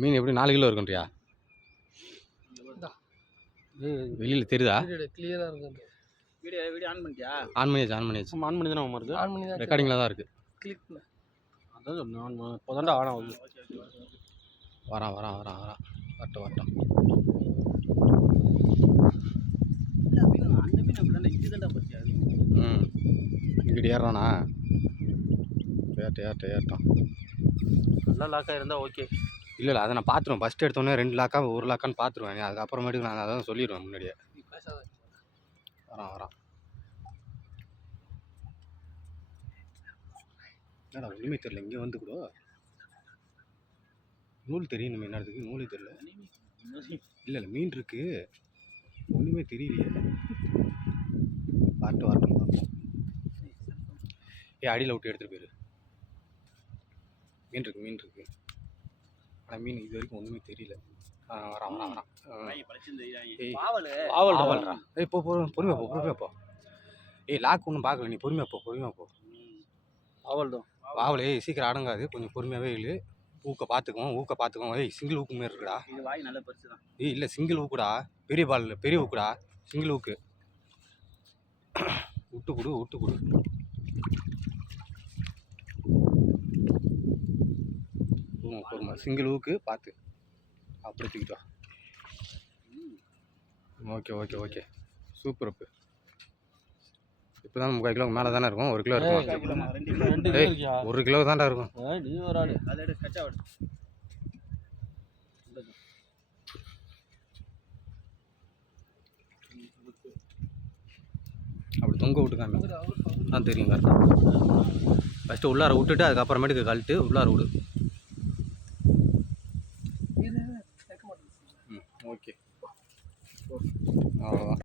மீன் எப்படி 4 கிலோ இருக்குன்றியா? வெளியில் தெரியுதா? கிளியரா இருக்கு. வீடியோ ஆன் பண்ணிட்டியா? ஆன் பண்ணியாச்சு. ஆன் பண்ணி தானே வருது. ஆன் பண்ணி தான் ரெக்கார்டிங்கில் தான் இருக்குது. கிளிக் பண்ணு. அதான் சொன்னேன் இப்போதான்டா ஆன் ஆகுது. வரான் வரட்டும். இங்கிட்டு ஏறானா? ஏறட்டும். நல்லா லாக்காக இருந்தால் ஓகே. இல்லை அதை நான் பார்த்துருவேன். ஃபஸ்ட்டு எடுத்தோடனே 2 லாக்கா 1 லாக்கான்னு பார்த்துருவேன். அதுக்கப்புறமேட்டுக்கு நான் அதான் சொல்லிடுவேன் முன்னாடியே. வரான். என்னடா ஒன்றுமே தெரியல. இங்கே வந்து கூட நூல் தெரியணுமே என்னதுக்கு? நூலே தெரியல. இல்லை மீன் இருக்கு, ஒன்றுமே தெரியலையே. வரட்டும் பார்ப்போம். அடியில் விட்டு எடுத்துகிட்டு போயிரு. மீன் இருக்கு. ஆனால் மீன் இது வரைக்கும் ஒன்றுமே தெரியல. வரான். ஆவல்ரா. பொறுமையா போ. லாக் ஒன்றும் பார்க்கல. நீ பொறுமையா போ. ஆவல் தான். ஆவல் சீக்கிரம் அடங்காது. கொஞ்சம் பொறுமையாகவே இல்லை. ஊக்க பார்த்துக்குவோம். சிங்கிள் ஊக்கு மாரி இருக்குடா. இது வாய் நல்ல பெருசு தான். இல்லை சிங்கிள் ஊக்குடா. பெரிய ஊக்குடா. சிங்கிள் ஊக்கு. விட்டு கொடு. பொறுமை. சிங்கிள் ஊக்கு பார்த்து அப்படி தூக்கிட்டு வா. Okay super. இப்போ தான் 3/4 கிலோக்கு மேலே தானே இருக்கும். 1 கிலோ இருக்கும். 1 கிலோ தான்டா இருக்கும். அப்படி தொங்க விட்டுக்காம தான் தெரியும். கரெக்டாக ஃபஸ்ட்டு உள்ளார விட்டுட்டு அதுக்கப்புறமேட்டுக்கு கழட்டு உள்ளார விடு. ஓகே அவ்வளோதான்.